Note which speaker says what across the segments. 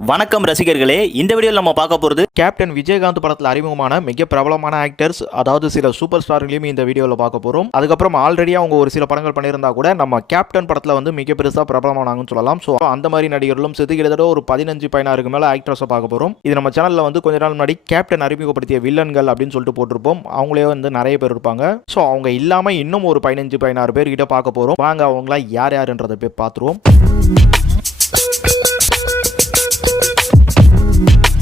Speaker 1: வணக்கம் ரசிகர்களே இந்த வீடியோவில் நம்ம பார்க்க போகிறது
Speaker 2: கேப்டன் விஜயகாந்த் படத்தில் அறிமுகமான மிக பிரபலமான ஆக்டர்ஸ் அதாவது சில சூப்பர் ஸ்டார்களையும் இந்த வீடியோவில் பார்க்க போகிறோம் அதுக்கப்புறம் ஆல்ரெடி அவங்க ஒரு சில படங்கள் பண்ணியிருந்தா கூட நம்ம கேப்டன் படத்தில் வந்து மிக பெருசாக பிரபலமானாங்கன்னு சொல்லலாம். ஸோ அந்த மாதிரி நடிகர்களும் சேர்த்து கிட்டத்தட்ட ஒரு பதினஞ்சு பதினாறுக்கு மேலே ஆக்டர்ஸை பார்க்க போகிறோம் இது நம்ம சேனலில் வந்து கொஞ்ச நாள் முன்னாடி கேப்டன் அறிமுகப்படுத்திய வில்லன்கள் அப்படின்னு சொல்லிட்டு போட்டிருப்போம். அவங்களே வந்து நிறைய பேர் இருப்பாங்க. ஸோ அவங்க இல்லாமல் இன்னும் ஒரு பதினஞ்சு பதினாறு பேர்கிட்ட பார்க்க போகிறோம் வாங்க அவங்களாம் யார் யாருன்றதை போய் பார்த்துருவோம்.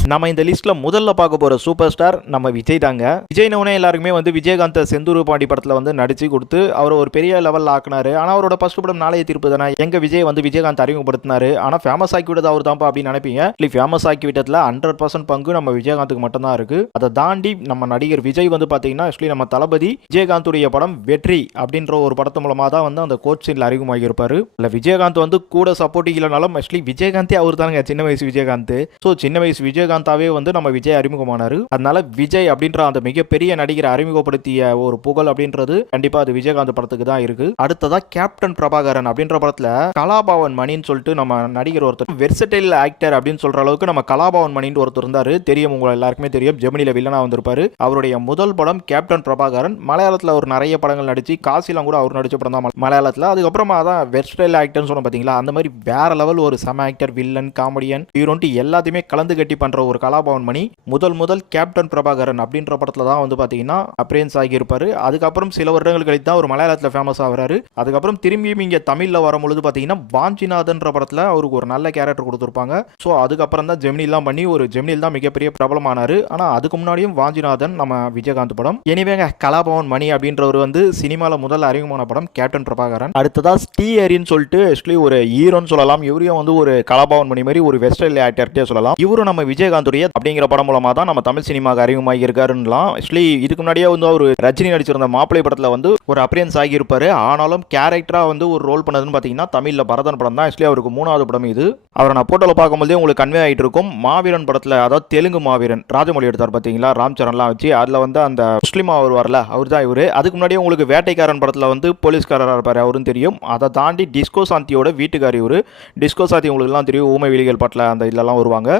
Speaker 2: நம்ம இந்த லிஸ்ட்ல முதல்ல பார்க்க போற சூப்பர் ஸ்டார் நம்ம விஜய் தாங்க. விஜய் நவனே எல்லாருக்குமே வந்து விஜயகாந்த் செந்தூர் பாண்டி படத்துல வந்து நடிச்சு கொடுத்து அவர் ஒரு பெரிய லெவல்ல ஆக்குனாரு. ஆனா அவரோட ஃபர்ஸ்ட் படம் நாளைய தீர்ப்பு தானே? எங்க விஜய் வந்து விஜயகாந்த் அறிமுகப்படுத்தினாரு. ஆனா ஃபேமஸ் ஆக்கி விட்டது அவர் தான்ப்பா அப்படின்னு நினைப்பீங்க. இல்லை ஃபேமஸ் ஆக்கி விட்டதுல ஹண்ட்ரட் பர்சன்ட் பங்கு நம்ம விஜயகாந்துக்கு மட்டும்தான் இருக்கு. அதை தாண்டி நம்ம நடிகர் விஜய் வந்து பாத்தீங்கன்னா ஆக்சுவலி நம்ம தளபதி விஜயகாந்துடைய படம் வெற்றி அப்படின்ற ஒரு படத்து மூலமா தான் வந்து அந்த கோச் சீன்ல அறிமுகமாகி இருப்பாரு. இல்ல விஜயகாந்த் வந்து கூட சப்போர்ட்டிங் இல்லைனாலும் ஆக்சுவலி விஜயகாந்தே அவர் தானுங்க. சின்ன வயசு விஜயகாந்த். ஸோ சின்ன வயசு விஜயகாந்த் விஜயகாந்தாவே வந்து நம்ம விஜய் அறிமுகமானாரு. அதனால விஜய் அப்படின்ற அந்த மிகப்பெரிய நடிகரை அறிமுகப்படுத்திய ஒரு புகழ் அப்படின்றது கண்டிப்பா அது விஜயகாந்த் படத்துக்கு தான் இருக்கு. அடுத்ததா கேப்டன் பிரபாகரன் அப்படின்ற படத்துல கலாபவன் மணின்னு சொல்லிட்டு நம்ம நடிகர் ஒருத்தர் வெர்சடைல் ஆக்டர் அப்படின்னு சொல்ற அளவுக்கு நம்ம கலாபவன் மணின்னு ஒருத்தர் இருந்தாரு. தெரியும் உங்களை எல்லாருக்குமே தெரியும். ஜெமினில வில்லனா வந்திருப்பாரு. அவருடைய முதல் படம் கேப்டன் பிரபாகரன். மலையாளத்துல ஒரு நிறைய படங்கள் நடிச்சு காசிலாம் கூட அவர் நடிச்ச படம் தான் மலையாளத்துல. அதுக்கப்புறமா தான் வெர்ஸ்டைல் ஆக்டர்னு சொன்ன பாத்தீங்களா? அந்த மாதிரி வேற லெவல் ஒரு சம ஆக்டர் வில்லன் காமெடியன் ஹீரோன்ட்டு எல்லாத்தையுமே கலந்து கட்டி பண்ற ஒரு கலாபவன் மணி முதல் முதல் கேப்டன் பிரபாகரன் அப்படின்ற படத்தில் தான் வந்து பார்த்தீங்கன்னா அப்ரியன்ஸ் ஆகியிருப்பார். அதுக்கப்புறம் சில வருடங்கள் கழித்து தான் ஒரு மலையாளத்தில் ஃபேமஸ் ஆகிறாரு. அதுக்கப்புறம் திரும்பியும் இங்க தமிழ்ல வரும்பொழுது பார்த்தீங்கன்னா வாஞ்சிநாதன்ற படத்தில் அவருக்கு ஒரு நல்ல கேரக்டர் கொடுத்துருப்பாங்க. ஸோ அதுக்கப்புறம் தான் ஜெமினிலாம் பண்ணி ஒரு ஜெமினில் தான் மிகப்பெரிய பிரபலமானார். ஆனால் அதுக்கு முன்னாடியும் வாஞ்சிநாதன் நம்ம விஜயகாந்த் படம். எனிவேங்க கலாபவன் மணி அப்படின்றவர் வந்து சினிமாவில் முதல் அறிமுகமான படம் கேப்டன் பிரபாகரன். அடுத்ததா ஸ்ரீஹரின்னு சொல்லிட்டு ஆக்சுவலி ஒரு ஹீரோன்னு சொல்லலாம். இவரையும் வந்து ஒரு கலாபவன் மணி மாதிரி ஒரு வெஸ்டர்ன் ஆக்டர்ட்டே சொல்லலாம். இவரும் நம்ம விஜயகாந்துடைய அப்படிங்கிற படம் மூலமா தான் நம்ம தமிழ் சினிமாவுக்கு அறிமுகமாகி இருக்காருலாம் ஆக்சுவலி இதுக்கு முன்னாடியே வந்து அவர் ரஜினி நடிச்சிருந்த மாப்பிள்ளை படத்தில் வந்து ஒரு அப்பியன்ஸ் ஆகியிருப்பாரு. ஆனாலும் கேரக்டரா வந்து ஒரு ரோல் பண்ணதுன்னு பார்த்தீங்கன்னா தமிழில் பரதன் படம் தான். ஆக்சுவலி அவருக்கு மூணாவது படம் இது. அவரை நான் போட்டோவில் பார்க்கும்போதே உங்களுக்கு கன்வே ஆகிட்டு இருக்கும். மாவீரன் படத்தில் அதாவது தெலுங்கு மாவீரன் ராஜமொழி எடுத்தார் பார்த்தீங்களா ராம் சரண்லாம் வச்சு அதில் வந்து அந்த முஸ்லீமா வருவார்ல அவர் தான் இவரு. அதுக்கு முன்னாடியே உங்களுக்கு வேட்டைக்காரன் படத்தில் வந்து போலீஸ்காரராக இருப்பார் அவரும் தெரியும். அதை தாண்டி டிஸ்கோ சாந்தியோட வீட்டுக்காரி இவரு. டிஸ்கோ சாந்தி உங்களுக்குலாம் தெரியும். ஊமை விழிகள் பாட்டில் அந்த இதெல்லாம் வருவாங்க.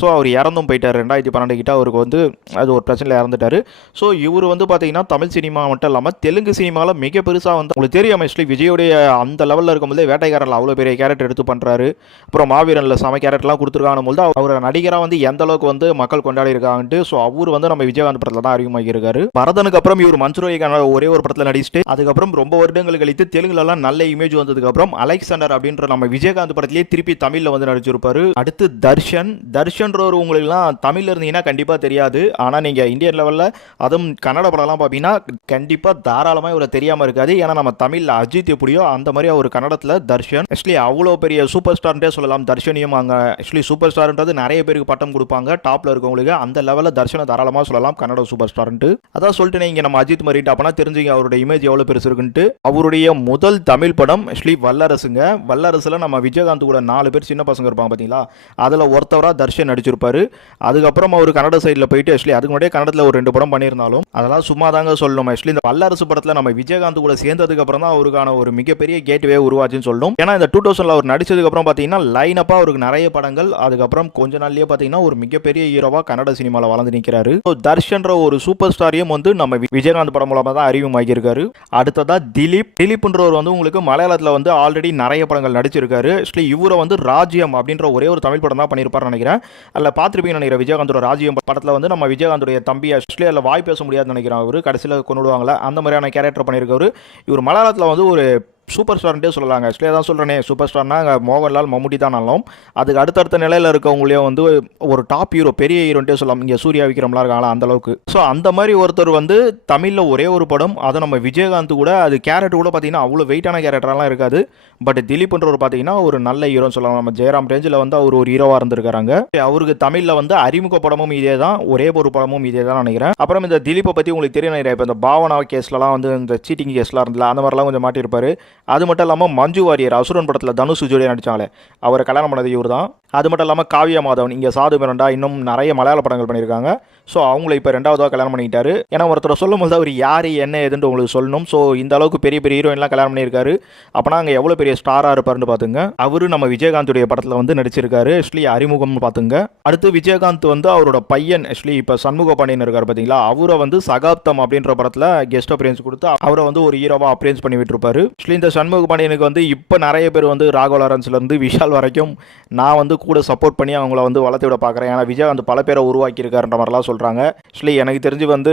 Speaker 2: ஸோ அவர் இறந்தும் போயிட்டார். ரெண்டாயிரத்தி பன்னெண்டு கிட்ட அவருக்கு வந்து அது ஒரு பிரச்சனையில் இறந்துட்டாரு. ஸோ இவர் வந்து பார்த்தீங்கன்னா தமிழ் சினிமா மட்டும் இல்லாமல் தெலுங்கு சினிமாவில் மிக பெருசாக வந்து உங்களுக்கு தெரியும் ஆக்சுவலி விஜயோடைய அந்த லெவலில் இருக்கும்போது வேட்டைக்காரரில் அவ்வளோ பெரிய கேரக்டர் எடுத்து பண்ணுறாரு அப்புறம் மாவீரனில் சம கேரக்டர்லாம் கொடுத்துருக்காங்க போது அவர் நடிகராக வந்து எந்த அளவுக்கு வந்து மக்கள் கொண்டாடி இருக்காங்கன்ட்டு ஸோ அவர் வந்து நம்ம விஜயகாந்த் படத்தில் தான் அறிமுகமாகி இருக்காரு. பரதனுக்கு அப்புறம் இவர் மன்சூரிக்கான ஒரே ஒரு படத்தில் நடிச்சுட்டு அதுக்கப்புறம் ரொம்ப வருடங்கள் கழித்து தெலுங்குலலாம் நல்ல இமேஜ் வந்ததுக்கப்புறம் அலெக்சாண்டர் அப்படின்ற நம்ம விஜயகாந்த் படத்திலேயே திருப்பி தமிழில் வந்து நடிச்சிருப்பாரு. அடுத்து தர்ஷன். தர்ஷன் தர்ஷன்றவர் உங்களுக்குலாம் தமிழில் இருந்தீங்கன்னா கண்டிப்பாக தெரியாது. ஆனால் நீங்கள் இந்தியன் லெவலில் அதுவும் கன்னட படம்லாம் பார்த்தீங்கன்னா கண்டிப்பாக தாராளமாக இவரை தெரியாமல் இருக்காது. ஏன்னா நம்ம தமிழில் அஜித் எப்படியோ அந்த மாதிரி அவர் கன்னடத்தில் தர்ஷன். ஆக்சுவலி அவ்வளோ பெரிய சூப்பர் ஸ்டார்ன்றே சொல்லலாம். தர்ஷனியும் அங்கே ஆக்சுவலி சூப்பர் ஸ்டார்ன்றது நிறைய பேருக்கு பட்டம் கொடுப்பாங்க. டாப்பில் இருக்கவங்களுக்கு அந்த லெவலில் தர்ஷனை தாராளமாக சொல்லலாம். கன்னட சூப்பர் ஸ்டார்ன்ட்டு அதான் சொல்லிட்டு நீங்கள் நம்ம அஜித் மாதிரி அப்போனா தெரிஞ்சுங்க அவருடைய இமேஜ் எவ்வளோ பெருசு இருக்குன்ட்டு. அவருடைய முதல் தமிழ் படம் ஆக்சுவலி வல்லரசுங்க. வல்லரசில் நம்ம விஜயகாந்த் கூட நாலு பேர் சின்ன பசங்க இருப்பாங்க பார்த்தீங்களா அதில் ஒருத்தவராக தர்ஷன் நடிச்சிருப்பாரு. அதுக்கப்புறம் அவர் கன்னட சைடில் போயிட்டு ஆக்சுவலி அதுக்கு முன்னாடியே கன்னடத்தில் ஒரு ரெண்டு படம் பண்ணியிருந்தாலும் அதெல்லாம் சும்மா தாங்க சொல்லணும். ஆக்சுவலி இந்த வல்லரசு படத்தில் நம்ம விஜயகாந்த் கூட சேர்ந்ததுக்கு அப்புறம் தான் அவருக்கான ஒரு மிகப்பெரிய கேட்வே உருவாச்சுன்னு சொல்லணும் ஏன்னா இந்த டூ தௌசண்ட்ல அவர் நடிச்சதுக்கு அப்புறம் பார்த்தீங்கன்னா லைனப்பாக அவருக்கு நிறைய படங்கள். அதுக்கப்புறம் கொஞ்ச நாள்லயே பார்த்தீங்கன்னா ஒரு மிகப்பெரிய ஹீரோவாக கன்னட சினிமாவில் வளர்ந்து நிற்கிறாரு ஸோ தர்ஷன்ற ஒரு சூப்பர் ஸ்டாரையும் வந்து நம்ம விஜயகாந்த் படம் மூலமாக தான் அறிமுகமாகியிருக்காரு அடுத்ததா திலீப். திலீப்ன்றவர் வந்து உங்களுக்கு மலையாளத்தில் வந்து ஆல்ரெடி நிறைய படங்கள் நடிச்சிருக்காரு. ஆக்சுவலி இவரை வந்து ராஜ்யம் அப்படின்ற ஒரே ஒரு தமிழ் படம் தான் பண்ணியிருப்பாருன்னு நினைக்கிறேன். அதில் பார்த்துருப்பீங்கன்னு நினைக்கிறேன் விஜயகாந்தோட ராஜ்யம் படத்தில் வந்து நம்ம விஜயகாந்தோடைய தம்பி ஆக்சுவலி அதில் வாய் பேச முடியாதுன்னு நினைக்கிறேன் அவர். கடைசியில் கொண்டு விடுவாங்களே அந்த மாதிரியான கேரக்டர் பண்ணியிருக்கவர். இவர் மலையாளத்தில் வந்து ஒரு சூப்பர் ஸ்டார்ன்ட்டே சொல்லலாங்க. ஆக்சுவலி அதான் சொல்கிறேனே சூப்பர் ஸ்டார்னா அங்கே மோகன்லால் மம்முட்டி தான் நாளும் அதுக்கு அடுத்தடுத்த நிலையில் இருக்கவங்களையும் வந்து ஒரு டாப் ஹீரோ பெரிய ஹீரோன்ட்டே சொல்லலாம். இங்கே சூர்யா விக்ரம்லாம் இருக்காங்களா அந்த அளவுக்கு. ஸோ அந்த மாதிரி ஒருத்தர் வந்து தமிழில் ஒரே ஒரு படம் அதை நம்ம விஜயகாந்த் கூட அது கேரக்டர் கூட பார்த்தீங்கன்னா அவ்வளோ வெயிட்டான கேரக்டர்லாம் இருக்காது. பட் திலீப்ன்றவர் பார்த்தீங்கன்னா ஒரு நல்ல ஹீரோன்னு சொல்லலாம். நம்ம ஜெயராம் ரேஞ்சில் வந்து அவர் ஒரு ஹீரோவாக இருந்திருக்காங்க அவருக்கு தமிழில் வந்து அறிமுக படமும் இதே தான் ஒரே ஒரு படமும் இதே தான் நினைக்கிறேன். அப்புறம் இந்த திலீப்பை பற்றி உங்களுக்கு தெரியும் நினைக்கிறேன் இப்போ இந்த பாவனா கேஸ்லலாம் வந்து இந்த சீட்டிங் கேஸ்லாம் இருந்தல அந்த மாதிரிலாம் கொஞ்சம் மாட்டியிருப்பாரு. அது மட்டும் இல்லாமல் மஞ்சு வாரியர் அசுரன் படத்தில் தனுஷ் ஜோடியாக நடித்தாங்களே அவரை கல்யாணம் பண்ணது இவர் தான் அது மட்டும் இல்லாமல் காவியா மாதவன் இங்கே சாது மிரண்டா இன்னும் நிறைய மலையாள படங்கள் பண்ணியிருக்காங்க. ஸோ அவங்கள இப்போ ரெண்டாவதாக கல்யாணம் பண்ணிக்கிட்டாரு. ஏன்னா ஒருத்தர் சொல்லும் போது அவர் யார் என்ன ஏதுன்னு உங்களுக்கு சொல்லணும். ஸோ இந்த அளவுக்கு பெரிய பெரிய ஹீரோயின்லாம் கல்யாணம் பண்ணியிருக்காரு. அப்போனா அங்கே எவ்வளோ பெரிய ஸ்டாராக இருப்பாருன்னு பார்த்துங்க அவரு நம்ம விஜயகாந்துடைய படத்தில் வந்து நடிச்சிருக்காரு. ஆக்சுவலி அறிமுகம்னு பார்த்துங்க அடுத்து விஜயகாந்த் வந்து அவரோட பையன் ஆக்சுவலி இப்போ சண்முக பாண்டியன் இருக்கார் பார்த்தீங்களா அவரை வந்து சகாப்தம் அப்படின்ற படத்தில் கெஸ்ட் அப்பியன்ஸ் கொடுத்து அவரை வந்து ஒரு ஹீரோவாக அப்பியன்ஸ் பண்ணி விட்டுருப்பாரு. ஆக்சுவலி இந்த சண்முக பாண்டியனுக்கு வந்து இப்போ நிறைய பேர் வந்து ராகவ லாரன்ஸ்லேருந்து விஷால் வரைக்கும் நான் வந்து கூட சப்போர்ட் பண்ணி அவங்கள வந்து வளர்த்து விட பார்க்குறேன். ஏன்னா விஜயகாந்த் பல பேரை உருவாக்கியிருக்காருன்ற மாதிரிலாம் சொல்கிறாங்க ஆக்சுவலி எனக்கு தெரிஞ்சு வந்து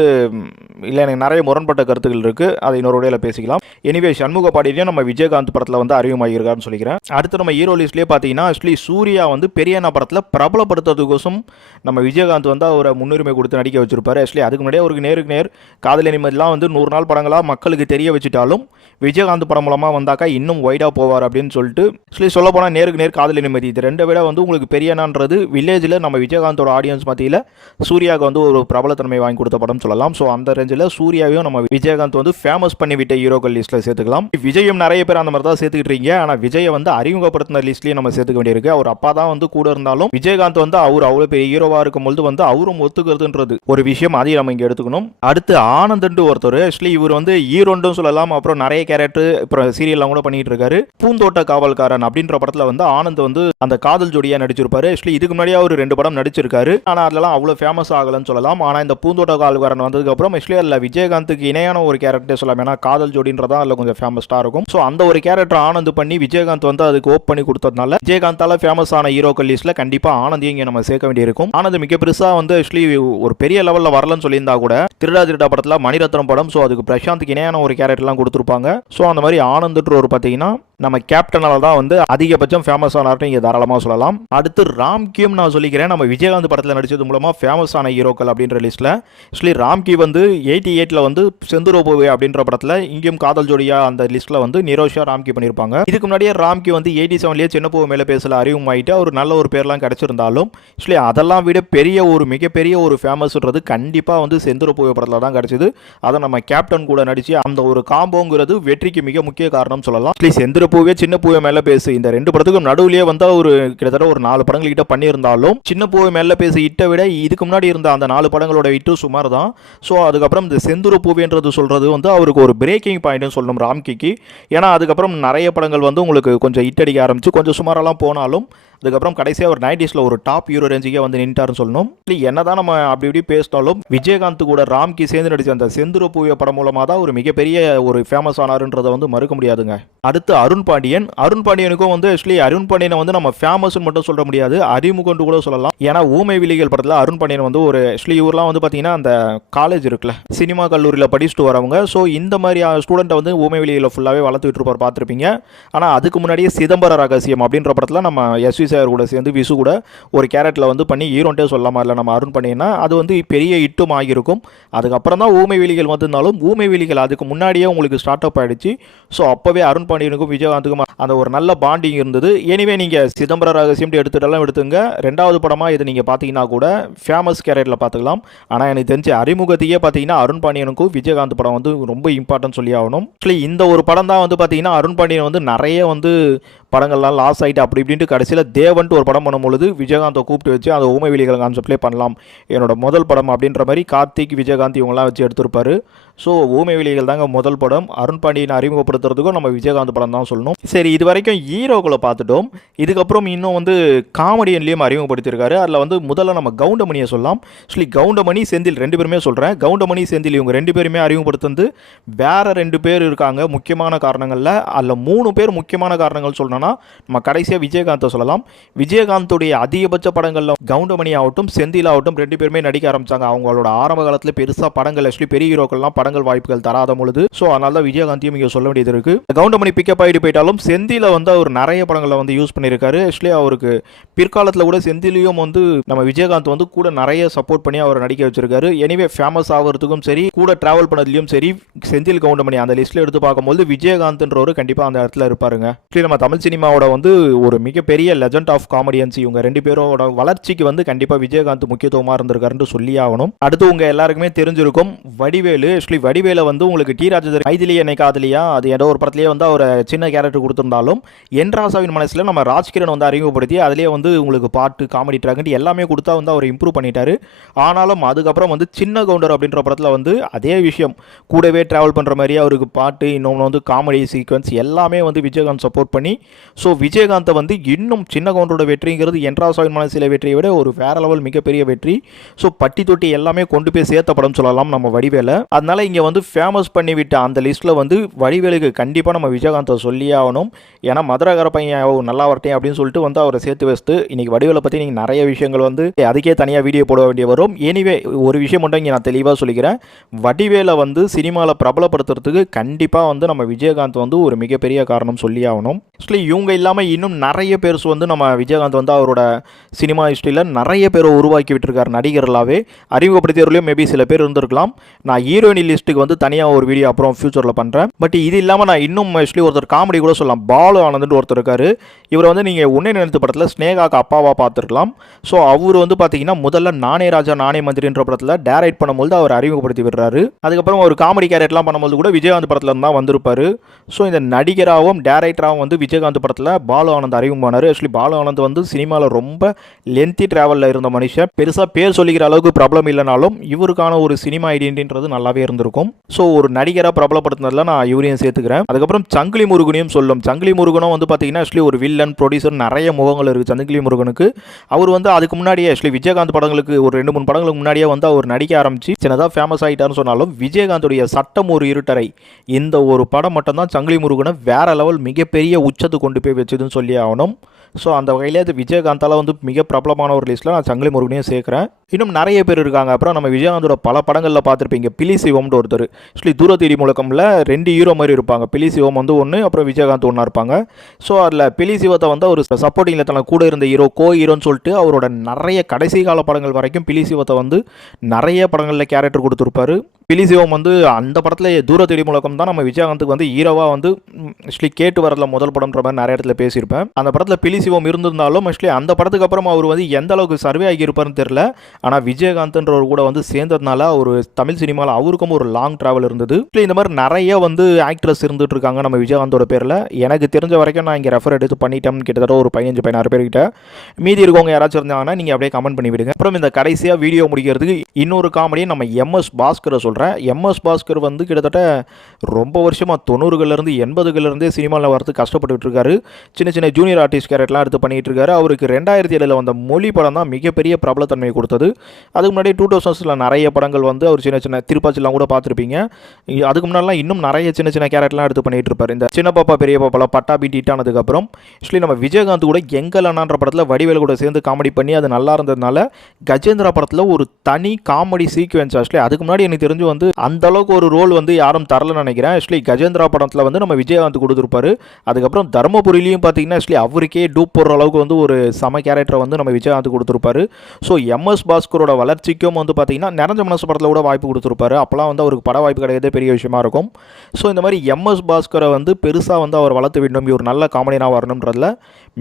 Speaker 2: இல்லை எனக்கு நிறைய முரண்பட்ட கருத்துக்கள் இருக்குது அதை இன்னொரு உடையில் பேசிக்கலாம். எனிவே சண்முக பாடியிலையும் நம்ம விஜயகாந்த் படத்தில் வந்து அறிமுகமாகியிருக்காருன்னு சொல்லிக்கிறேன். அடுத்து நம்ம ஹீரோ லிஸ்ட்லேயே பார்த்தீங்கன்னா ஆக்சுவலி சூர்யா வந்து பெரியண்ணா படத்தில் பிரபலப்படுத்துறதுக்கோசம் நம்ம விஜயகாந்த் வந்து அவரை முன்னுரிமை கொடுத்து நடிக்க வச்சிருப்பார். ஆக்சுவலி அதுக்கு முன்னாடியே அவருக்கு நேருக்கு நேர் காதல் நிம்மதிலாம் வந்து நூறு நாள் படங்களாக மக்களுக்கு தெரிய வச்சுட்டாலும் விஜயகாந்த் படம் மூலமாக வந்தாக்கா இன்னும் ஒய்டாக போவார் அப்படின்னு சொல்லிட்டு ஆக்சுவலி சொல்ல போனால் நேருக்கு நேர் காதல் நிம்மதி. இது ரெண்டை விட வந்து வந்து உங்களுக்கு பெரியனான்றது வில்லேஜில் நம்ம விஜயகாந்தோட ஆடியன்ஸ் மத்தியில் சூர்யாவுக்கு வந்து ஒரு பிரபலத்தன்மை வாங்கி கொடுத்த படம் சொல்லலாம். ஸோ அந்த ரேஞ்சில் சூர்யாவையும் நம்ம விஜயகாந்த் வந்து ஃபேமஸ் பண்ணிவிட்ட ஹீரோக்கள் லிஸ்ட்டில் சேர்த்துக்கலாம். விஜயும் நிறைய பேர் அந்த மாதிரி தான் சேர்த்துக்கிட்டு இருக்கீங்க. ஆனால் விஜயை வந்து அறிமுகப்படுத்தின லிஸ்ட்லேயும் நம்ம சேர்த்துக்க வேண்டியிருக்கு. அவர் அப்பா தான் வந்து கூட இருந்தாலும் விஜயகாந்த் வந்து அவர் அவ்வளோ பெரிய ஹீரோவாக இருக்கும்போது வந்து அவரும் ஒத்துக்கிறதுன்றது ஒரு விஷயம். அதையும் நம்ம இங்கே எடுத்துக்கணும். அடுத்து ஆனந்தன்ட்டு ஒருத்தர். ஆக்சுவலி இவர் வந்து ஹீரோண்டும் சொல்லலாம். அப்புறம் நிறைய கேரக்டர் அப்புறம் சீரியல்லாம் கூட பண்ணிட்டு இருக்காரு. பூந்தோட்ட காவல்காரன் அப்படின்ற படத்தில் வந்து ஆனந்த் வந்து அந்த காதல் ஜோடியாக நடிச்சிருப்பாரு. ஆக்சுவலி இதுக்கு முன்னாடியே அவர் ரெண்டு படம் நடிச்சிருக்காரு. ஆனால் அதெல்லாம் அவ்வளோ ஃபேமஸ் ஆகலன்னு சொல்லலாம். ஆனால் இந்த பூந்தோட்ட கால்காரன் வந்ததுக்கு அப்புறம் ஆக்சுவலி அதில் விஜயகாந்துக்கு இணையான ஒரு கேரக்டர் சொல்லலாம். ஏன்னா காதல் ஜோடின்றதா அதில் கொஞ்சம் ஃபேமஸாக இருக்கும். ஸோ அந்த ஒரு கேரக்டர் ஆனந்த் பண்ணி விஜயகாந்த் வந்து அதுக்கு ஓப் பண்ணி கொடுத்ததுனால விஜயகாந்தால ஃபேமஸ் ஆன ஹீரோக்கள் கல்லீஸில் கண்டிப்பாக ஆனந்த் இங்கே நம்ம சேர்க்க வேண்டியிருக்கும். ஆனந்த் மிக பெருசாக வந்து ஆக்சுவலி ஒரு பெரிய லெவலில் வரலன்னு சொல்லியிருந்தா கூட திருடா திருடா படத்தில் மணிரத்னம் படம் ஸோ அதுக்கு பிரசாந்த்க்கு இணையான ஒரு கேரக்டர்லாம் கொடுத்துருப்பாங்க. ஸோ அந்த மாதிரி ஆனந்த்ன்ற ஒரு பார்த்தீங்கன்னா நம்ம கேப்டனால தான் வந்து அதிகபட்சம் ஃபேமஸ் ஆனார்னு இங்கே தாராளமாக சொல்லலாம். அடுத்து ராம்கியும் நான் சொல்லிக்கிறேன். நம்ம விஜயகாந்த் படத்தில் நடிச்சது மூலமாக ஃபேமஸ் ஆன ஹீரோக்கள் அப்படின்ற லிஸ்ட்டில் ஆக்சுவலி ராம்கி வந்து எயிட்டி எயிட்டில் வந்து செந்துரோபோவே அப்படின்ற படத்தில் இங்கேயும் காதல் ஜோடியா அந்த லிஸ்ட்டில் வந்து நிரோஷா ராம்கி பண்ணியிருப்பாங்க இதுக்கு முன்னாடியே ராம் கி வந்து எயிட்டி செவன்லேயே சின்ன பூ மேலே பேசல அறிவுமாயிட்டு அவர் நல்ல ஒரு பேர்லாம் கிடைச்சிருந்தாலும் ஆக்சுவலி அதெல்லாம் விட பெரிய ஒரு மிகப்பெரிய ஒரு ஃபேமஸ்ன்றது கண்டிப்பாக வந்து செந்துரோபோவே படத்தில் தான் கிடச்சிது. அதை நம்ம கேப்டன் கூட நடிச்சு அந்த ஒரு காம்போங்கிறது வெற்றிக்கு மிக முக்கிய காரணம் சொல்லலாம். ஆக்சுவலி செந்துரு பூவே சின்ன பூவே மேலே பேசு. இந்த ரெண்டு படத்துக்கும் நடுவுலயே வந்து ஒரு கிட்டத்தட்ட ஒரு நாலு படங்கள் கிட்ட பண்ணியிருந்தாலும் சின்ன பூவை மேலே பேசு இட்டை விட இதுக்கு முன்னாடி இருந்த அந்த நாலு படங்களோட இட்டு சுமார் தான் ஸோ அதுக்கப்புறம் இந்த செந்துரு பூவேன்றது சொல்றது வந்து அவருக்கு ஒரு பிரேக்கிங் பாயிண்ட்னு சொல்லணும் ராம்கிக்கு. ஏன்னா அதுக்கப்புறம் நிறைய படங்கள் வந்து உங்களுக்கு கொஞ்சம் இட்டடிக்க ஆரம்பிச்சு கொஞ்சம் சுமாரெல்லாம் போனாலும் அதுக்கப்புறம் கடைசியாக ஒரு நைன்டிஸில் ஒரு டாப் ஹீரோ ரேஞ்சுக்கே வந்து நின்ட்டாருன்னு சொல்லணும். இல்லை என்னதான் நம்ம அப்படி இப்படி பேசினாலும் விஜயகாந்த் கூட ராம்கி சேர்ந்து நடித்த அந்த செந்துரு பூவிய படம் மூலமாக தான் ஒரு மிகப்பெரிய ஒரு ஃபேமஸ் ஆனாருன்றதை வந்து மறுக்க முடியாதுங்க. அடுத்து அருண் பாண்டியன். அருண் பாண்டியனுக்கும் வந்து ஆக்சுவலி அருண் பாண்டியனை வந்து நம்ம ஃபேமஸ்னு மட்டும் சொல்ல முடியாது. அறிமுகம்னு கூட சொல்லலாம். ஏன்னா ஊமை விழிகள் படத்தில் அருண் பாண்டியன் வந்து ஒரு ஆக்சுவலி இவரெலாம் வந்து பார்த்தீங்கன்னா அந்த காலேஜ் இருக்குல்ல சினிமா கல்லூரியில் படிச்சுட்டு வரவங்க. ஸோ இந்த மாதிரி ஸ்டூடெண்ட்டை வந்து ஊமை விழிகளை ஃபுல்லாகவே வளர்த்துட்டு இருப்பார் பார்த்துருப்பீங்க. ஆனால் அதுக்கு முன்னாடியே சிதம்பர ரகசியம் அப்படின்ற படத்தில் நம்ம எஸ்வி சார் கூட சேர்ந்து விசு கூட ஒரு கேரட்டில் வந்து பண்ணி ஹீரோன்ட்டே சொல்லலாமா? இல்லை நம்ம அருண் பண்ணினா அது வந்து பெரிய இட்டும் ஆகியிருக்கும். அதுக்கப்புறம் தான் ஊமை வெளிகள் வந்திருந்தாலும் ஊமை வெளிகள் அதுக்கு முன்னாடியே உங்களுக்கு ஸ்டார்ட் அப் ஆகிடுச்சு ஸோ அப்போவே அருண் பாண்டியனுக்கும் விஜயகாந்துக்கும் அந்த ஒரு நல்ல பாண்டிங் இருந்தது. எனிவே நீங்கள் சிதம்பர ரகசியம் எடுத்துகிட்டாலும் எடுத்துங்க. ரெண்டாவது படமாக இது நீங்கள் பார்த்தீங்கன்னா கூட ஃபேமஸ் கேரக்டரில் பார்த்துக்கலாம். ஆனால் எனக்கு தெரிஞ்ச அறிமுகத்தையே பார்த்தீங்கன்னா அருண் பாண்டியனுக்கும் விஜயகாந்த் படம் வந்து ரொம்ப இம்பார்ட்டன்ட் சொல்லி ஆகணும். ஆக்சுவலி இந்த ஒரு படம் தான் வந்து பார்த்தீங்கன்னா அருண் பாண்டியன் வந்து நிறைய வந்து படங்கள்லாம் லாஸ் ஆகிட்டு அப்படி இப்படின்ட்டு கடைசியில் தேவன்ட்டு ஒரு படம் பண்ணும்பொழுது விஜயகாந்தை கூப்பிட்டு வச்சு அந்த ஊமை வெளிகள் கான்செப்ட்லேயே பண்ணலாம். என்னோட முதல் படம் அப்படின்ற மாதிரி கார்த்திக் விஜயகாந்த் இவங்கெல்லாம் வச்சு எடுத்திருப்பாரு. ஸோ ஊமை வெளிகள் தாங்க முதல் படம். அருண் பாண்டியனை அறிமுகப்படுத்துறதுக்கும் நம்ம விஜயகாந்த் படம் தான் சொல்லணும். சரி இது வரைக்கும் ஹீரோக்களை பார்த்துட்டோம். இதுக்கப்புறம் இன்னும் வந்து காமெடியன்லேயும் அறிமுகப்படுத்தியிருக்காரு. அதில் வந்து முதல்ல நம்ம கவுண்டமணியை சொல்லலாம். ஆக்சுவலி கவுண்டமணி செந்தில் ரெண்டு பேருமே சொல்கிறேன் கவுண்டமணி செந்தில் இவங்க ரெண்டு பேருமே அறிமுகப்படுத்துறது வேற ரெண்டு பேர் இருக்காங்க முக்கியமான காரணங்களில். அதில் மூணு பேர் முக்கியமான காரணங்கள் சொல்லணும்னா நம்ம கடைசியாக விஜயகாந்தை சொல்லலாம். விஜயகாந்தோடைய அதிகபட்ச படங்களில் கவுண்டமணி ஆகட்டும் செந்தில் ஆகட்டும் ரெண்டு பேருமே நடிக்க ஆரம்பிச்சாங்க. அவங்களோட ஆரம்ப காலத்தில் பெருசாக படங்கள் ஆக்சுவலி பெரிய ஹீரோக்கள்லாம் படங்கள் வாய்ப்புகள் தராத பொழுது ஸோ அதனால தான் விஜயகாந்தியும் இங்கே சொல்ல வேண்டியது இருக்கு. கவுண்டமணி பிக்கப் ஆகிட்டு போயிட்டாலும் செந்தியில் வந்து அவர் நிறைய படங்களை வந்து யூஸ் பண்ணியிருக்காரு. ஆக்சுவலி அவருக்கு பிற்காலத்தில் கூட செந்திலையும் வந்து நம்ம விஜயகாந்த் வந்து கூட நிறைய சப்போர்ட் பண்ணி அவர் நடிக்க வச்சிருக்காரு. எனிவே ஃபேமஸ் ஆகிறதுக்கும் சரி கூட டிராவல் பண்ணதுலையும் சரி செந்தில் கவுண்டமணி அந்த லிஸ்ட்டில் எடுத்து பார்க்கும்போது விஜயகாந்த்ன்றவர் கண்டிப்பாக அந்த இடத்துல இருப்பாருங்க. ஆக்சுவலி நம்ம தமிழ் சினிமாவோட வந்து ஒரு மிகப்பெரிய லெஜண்ட் ஆஃப் காமெடியன்ஸ் இவங்க ரெண்டு பேரோட வளர்ச்சிக்கு வந்து கண்டிப்பாக விஜயகாந்த் முக்கியத்துவமாக இருந்திருக்காருன்னு சொல்லி ஆகணும். அடுத்து உங்கள் எல்லாருக்குமே தெரிஞ்சிருக்கும் வடிவேலு. ஆக்சுவலி வடிவேல வந்து உங்களுக்கு டி ராஜதர் மைதிலி என்னை காதலியா? அது ஏதோ ஒரு படத்துலேயே வந்து அவர் சின்ன கேரக்டர் கொடுத்துருந்தாலும் என் ராசாவின் மனசில் நம்ம ராஜ்கிரண் வந்து அறிமுகப்படுத்தி அதிலேயே வந்து உங்களுக்கு பாட்டு காமெடி ட்ராக்ன்ட்டு எல்லாமே கொடுத்தா வந்து அவர் இம்ப்ரூவ் பண்ணிட்டாரு. ஆனாலும் அதுக்கப்புறம் வந்து சின்ன கவுண்டர் அப்படின்ற படத்தில் வந்து அதே விஷயம். கூடவே ட்ராவல் பண்ணுற மாதிரி அவருக்கு பாட்டு இன்னொன்று வந்து காமெடி சீக்வன்ஸ் எல்லாமே வந்து விஜயகாந்த் சப்போர்ட் பண்ணி ஸோ விஜயகாந்தை வந்து இன்னும் சின்ன கவுண்டரோட வெற்றிங்கிறது என்றாசாவின் மனசில் வெற்றியை விட ஒரு வேற லெவல் மிகப்பெரிய வெற்றி. ஸோ பட்டி தொட்டி எல்லாமே கொண்டு போய் சேர்த்த படம் சொல்லலாம் நம்ம வடிவேலை. அதனால இங்கே வந்து ஃபேமஸ் பண்ணிவிட்ட அந்த லிஸ்ட்டில் வந்து வடிவேலுக்கு கண்டிப்பாக நம்ம விஜயகாந்தை சொல்லியே ஆகணும். ஏன்னா மதுரகர பையன் நல்லா வரட்டேன் அப்படின்னு சொல்லிட்டு வந்து அவரை சேர்த்து வச்சுட்டு இன்றைக்கி வடிவேலை பற்றி நீங்கள் நிறைய விஷயங்கள் வந்து அதுக்கே தனியாக வீடியோ போட வேண்டிய வரும். எனிவே ஒரு விஷயம் மட்டும் இங்கே நான் தெளிவாக சொல்லிக்கிறேன். வடிவேலை வந்து சினிமாவில் பிரபலப்படுத்துறதுக்கு கண்டிப்பாக வந்து நம்ம விஜயகாந்த் வந்து ஒரு மிகப்பெரிய காரணம் சொல்லி ஆகணும். ஆக்சுவலி இவங்க இல்லாமல் இன்னும் நிறைய பேர்ஸ் வந்து நம்ம விஜயகாந்த் வந்து அவரோட சினிமா ஹிஸ்ட்ரியில் நிறைய பேரை உருவாக்கி விட்டுருக்கார் நடிகர்களாகவே அறிமுகப்படுத்தியவர்களையும் மேபி சில பேர் இருந்திருக்கலாம். நான் ஹீரோயினில் லிஸ்ட்டுக்கு வந்து தனியாக ஒரு வீடியோ அப்புறம் ஃபியூச்சரில் பண்ணுறேன் பட் இது இல்லாமல் நான் இன்னும் மோஸ்ட்லி ஒருத்தர் காமெடி கூட சொல்லலாம். பாலு ஆனந்த்னு ஒருத்தர் இருக்காரு. இவர் வந்து நீங்கள் உன்னை நினைத்த படத்தில் ஸ்னேகாக்கு அப்பாவாக பார்த்துருக்கலாம். ஸோ அவர் வந்து பார்த்தீங்கன்னா முதல்ல நானே ராஜா நானே மந்திரின்ற படத்தில் டேரக்ட் பண்ணும்போது அவர் அறிமுகப்படுத்தி விடுறாரு. அதுக்கப்புறம் ஒரு காமெடி கேரக்டர்லாம் பண்ணும்போது கூட விஜயகாந்த் படத்தில் தான் வந்திருப்பாரு. ஸோ இந்த நடிகராகவும் டேரக்டராகவும் வந்து விஜயகாந்த் படத்தில் பாலு ஆனந்த் அறிமுகமானார். ஆக்சுவலி பாலு ஆனந்த் வந்து சினிமாவில் ரொம்ப லென்த்தி ட்ராவலில் இருந்த மனுஷன். பெருசாக பேர் சொல்லிக்கிற அளவுக்கு ப்ராப்ளம் இல்லைனாலும் இவருக்கான ஒரு சினிமா ஐடென்டின்றது நல்லாவே இருந்திருக்கும் ஸோ ஒரு நடிகராக பிரபலப்படுத்தினதில் நான் இவரையும் சேர்த்துக்கிறேன். அதுக்கப்புறம் சங்கிலி முருகனையும் சொல்லும். சங்கிலி முருகனும் வந்து பார்த்தீங்கன்னா ஆக்சுவலி ஒரு வில்லன் ப்ரொடியூசர் நிறைய முகங்கள் இருக்குது சங்கிலி முருகனுக்கு. அவர் வந்து அதுக்கு முன்னாடியே ஆக்சுவலி விஜயகாந்த் படங்களுக்கு ஒரு ரெண்டு மூணு படங்களுக்கு முன்னாடியே வந்து அவர் நடிக்க ஆரம்பிச்சு சின்னதாக ஃபேமஸ் ஆகிட்டாருன்னு சொன்னாலும் விஜயகாந்துடைய சட்டம் ஒரு இருட்டரை இந்த ஒரு படம் மட்டும்தான் சங்கிலி முருகனை வேற லெவல் மிகப்பெரிய உச்சத்து கொண்டு போய் வச்சதுன்னு சொல்லி ஆகணும். ஸோ அந்த வகையில் அது விஜயகாந்தால் வந்து மிக பிரபலமான ஒரு லிஸ்ட்டில் நான் சங்கிலி முருகனையும் சேர்க்குறேன். இன்னும் நிறைய பேர் இருக்காங்க. அப்புறம் நம்ம விஜயகாந்தோட பல படங்களில் பார்த்துருப்பீங்க. பிலி சிவம்னு ஒருத்தர். ஆக்சுவலி தூர தேடி முழக்கமில் ரெண்டு ஹீரோ மாதிரி இருப்பாங்க. பிலி சிவம் வந்து ஒன்று அப்புறம் விஜயகாந்த் ஒன்றா இருப்பாங்க. ஸோ அதில் பிலி சிவத்தை வந்து அவர் சப்போர்ட்டிங்கில் தனக்கு கூட இருந்த ஹீரோ கோ ஹீரோன்னு சொல்லிட்டு அவரோட நிறைய கடைசி கால படங்கள் வரைக்கும் பிலி சிவத்தை வந்து நிறைய படங்களில் கேரக்டர் கொடுத்துருப்பாரு. பிலி சிவம் வந்து அந்த படத்தில் தூர தேடி முழக்கம் தான் நம்ம விஜயகாந்துக்கு வந்து ஹீரோவாக வந்து ஆக்சுவலி கேட்டு வரல முதல் படம்ன்ற மாதிரி நிறைய இடத்துல பேசியிருப்பேன். அந்த படத்தில் பிலி சிவம் இருந்திருந்தாலும் ஆக்சுவலி அந்த படத்துக்கு அப்புறம் அவர் வந்து எந்த அளவுக்கு சர்வே ஆகியிருப்பாருன்னு தெரில ஆனால் விஜயகாந்த்ன்றவர் கூட வந்து சேர்ந்ததுனால ஒரு தமிழ் சினிமாவில் அவருக்கும் ஒரு லாங் ட்ராவல் இருந்தது. இந்த மாதிரி நிறைய வந்து ஆக்ட்ரஸ் இருந்துட்டு இருக்காங்க நம்ம விஜயகாந்தோட பேரில். எனக்கு தெரிஞ்ச வரைக்கும் நான் இங்கே ரெஃபர் எடுத்து பண்ணிட்டேன். கிட்டத்தட்ட ஒரு பதினஞ்சு பதினாறு பேர்கிட்ட. மீதி இருக்கவங்க யாராச்சும் இருந்தாங்கன்னா நீங்கள் அப்படியே கமெண்ட் பண்ணி விடுங்க அப்புறம் இந்த கடைசியாக வீடியோ முடிக்கிறதுக்கு இன்னொரு காமெடியை நம்ம எம்எஸ் பாஸ்கரை சொல்கிறேன் எம்எஸ் பாஸ்கர் வந்து கிட்டத்தட்ட ரொம்ப வருஷமாக தொண்ணூறுகள்லேருந்து எண்பதுகள்லேருந்தே சினிமாவில் வரது கஷ்டப்பட்டுட்டு இருக்காரு சின்ன சின்ன ஜூனியர் ஆர்டிஸ்ட் கேரட்லாம் எடுத்து பண்ணிகிட்டு இருக்காரு அவருக்கு ரெண்டாயிரத்தி ஏழில் வந்த மொழி படம் தான் மிகப்பெரிய பிரபலத்தன்மையை கொடுத்தது. அதுக்கு முன்னாடி டூ தௌசண்ட்ஸில் நிறைய படங்கள் வந்து அவர் சின்ன சின்ன திருப்பாச்சிலாம் கூட பார்த்துருப்பீங்க. அதுக்கு முன்னாடிலாம் இன்னும் நிறைய சின்ன சின்ன கேரட்லாம் எடுத்து பண்ணிகிட்டு இருப்பார் இந்த சின்ன பாப்பா பெரிய பாப்பாலாம் பட்டா பீட் ஹிட் ஆனதுக்கப்புறம் ஆக்சுவலி நம்ம விஜயகாந்த் கூட எங்கள் அண்ணான்ற படத்தில் வடிவேல் கூட சேர்ந்து காமெடி பண்ணி அது நல்லா இருந்ததுனால கஜேந்திரா படத்தில் ஒரு தனி காமெடி சீக்வென்ஸ் ஆக்சுவலி அதுக்கு முன்னாடி எனக்கு தெரிஞ்சு வந்து அந்த அளவுக்கு ஒரு ரோல் வந்து யாரும் தரலன்னு நினைக்கிறேன். ஆக்சுவலி கஜேந்திரா படத்தில் வந்து நம்ம விஜயகாந்த் கொடுத்துருப்பாரு. அதுக்கப்புறம் தர்மபுரியிலையும் பார்த்தீங்கன்னா ஆக்சுவலி அவருக்கே டூப் போடுற அளவுக்கு வந்து ஒரு சம கேரக்டரை வந்து நம்ம விஜயகாந்த் கொடுத்துருப்பாரு. ஸோ எம்எஸ் பாஸ்கரோட வளர்ச்சிக்கும் வந்து பார்த்தீங்கன்னா நிறைஞ்ச மனசு படத்தில் கூட வாய்ப்பு கொடுத்துருப்பாரு. அப்போலாம் வந்து அவருக்கு பட வாய்ப்பு கிடையாது பெரிய விஷயமா இருக்கும். ஸோ இந்த மாதிரி எம்எஸ் பாஸ்கரை வந்து பெருசாக வந்து அவர் வளர்த்து விடணும். ஒரு நல்ல காமெடியாக வரணுன்றதுல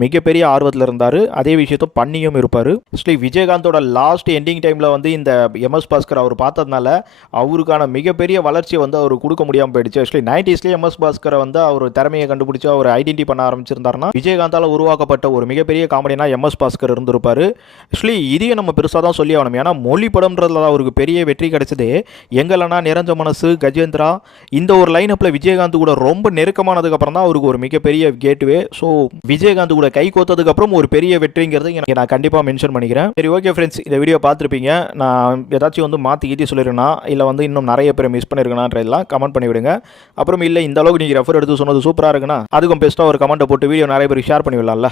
Speaker 2: மிகப்பெரிய ஆர்வத்தில் இருந்தார். அதே விஷயத்த பண்ணியும் இருப்பார். ஆக்சுவலி விஜயகாந்தோட லாஸ்ட் எண்டிங் டைமில் வந்து இந்த எம்எஸ் பாஸ்கர் அவர் பார்த்ததுனால அவர் அவருக்கான மிகப்பெரிய வளர்ச்சியை வந்து அவர் கொடுக்க முடியாமல் போயிடுச்சு. ஆக்சுவலி நைன்டிஸ்லேயே எம்எஸ் பாஸ்கரை வந்து அவர் திறமையை கண்டுபிடிச்சு அவர் ஐடென்டி பண்ண ஆரம்பிச்சிருந்தாருன்னா விஜயகாந்தால் உருவாக்கப்பட்ட ஒரு மிகப்பெரிய காமெடினா எம்எஸ் பாஸ்கர் இருந்திருப்பார். ஆக்சுவலி இதையும் நம்ம பெருசாக தான் சொல்லி ஆகணும். ஏன்னா மொழி படம்ன்றதுல தான் அவருக்கு பெரிய வெற்றி கிடைச்சது. எங்களனா நிறைஞ்ச மனசு கஜேந்திரா இந்த ஒரு லைனப்பில் விஜயகாந்த் கூட ரொம்ப நெருக்கமானதுக்கு அப்புறம் தான் அவருக்கு ஒரு மிகப்பெரிய கேட்வே ஸோ விஜயகாந்த் கூட கை கோத்ததுக்கு அப்புறம் ஒரு பெரிய வெற்றிங்கிறது எனக்கு நான் கண்டிப்பாக மென்ஷன் பண்ணிக்கிறேன். சரி ஓகே ஃப்ரெண்ட்ஸ் இந்த வீடியோ பார்த்துருப்பீங்க. நான் ஏதாச்சும் வந்து மாற்றி கீத்தி சொல்லிருக்கேனா இல்லை வந்து இன்னும் நிறைய பேர் மிஸ் பண்ணியிருக்கணான்றதெல்லாம் கமெண்ட் பண்ணிவிடுங்க. அப்புறம் இல்லை இந்த அளவுக்கு நீங்கள் ரெஃபர் எடுத்து சொன்னது சூப்பராக இருக்குன்னா அதுக்கும் பெஸ்ட்டாக ஒரு கமெண்ட்டை போட்டு வீடியோ நிறைய பேருக்கு ஷேர் பண்ணி விடலாம்ல